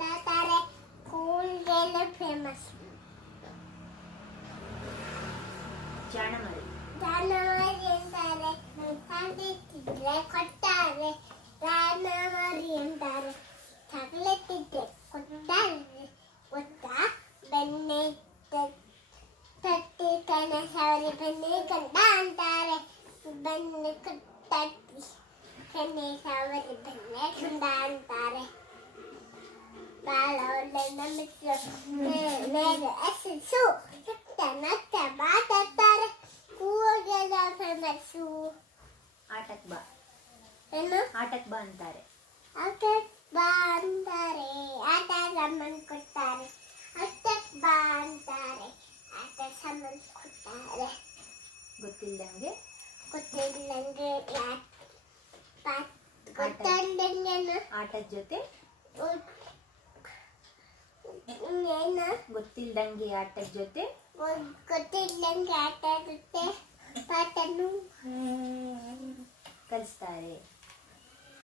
ಮಾಡ್ತಾರೆ. ಕೂಲ್ಗೆಲ್ಲ ಫೇಮಸ್. ಜಾಣಮರಿ ಅಂತಾರೆ. ತಂದಿಟ್ಟಿದ್ರೆ ಕೊಡ್ತಾರೆ. ಜಾನಮರಿ ಅಂತಾರೆ. ತಗಲತ್ತಿದ್ರೆ ಕೊಡ್ತಾರೆ. ಗೊತ್ತಾ? ಬೆಣ್ಣೆ ತಟ್ಟಿ ಕಣ ಸವರಿ ಬೆಣ್ಣೆ ಕಂಡ ಅಂತಾರೆ. ಬೆಣ್ಣೆ ತಟ್ಟಿ ಕಣ್ಣೆ ಸವರಿ ಬೆಣ್ಣೆ ಕಂಡ ಅಂತಾರೆ. ಬಾಳ ಒಳ್ಳೆ ಹೆಸರು ನತ್ತ ಮಾತಾಡ್ತಾರೆ. ಕೂಗೆಲ್ಲ ಫೇಮಸ್ಸು. ಆಟಕ್ ಬಾ ಏನು ಆಟಕ್ ಬಾ ಅಂತಾರೆ. ಆಟಕ್ ಬಾ ಅಂತಾರೆ. ಆಟ ಸಾಮಾನು ಕೊಡ್ತಾರೆ. ಆಟಕ್ ಬಾ ಅಂತಾರೆ. ಆಟ ಸಾಮಾನು ಕೊಡ್ತಾರೆ. ಗೊತ್ತಿಲ್ಲದಂಗೆ ಗೊತ್ತಿಲ್ಲಂಗೆ ಗೊತ್ತಿಲ್ಲಂಗೆ ಆಟದ ಜೊತೆ ಏನು ಗೊತ್ತಿಲ್ದಂಗೆ ಆಟದ ಜೊತೆ ಗೊತ್ತಿಲ್ಲಂಗೆ ಆಟ ಆಡುತ್ತೆ. ಪಾಠನು ಕಲಿಸ್ತಾರೆ.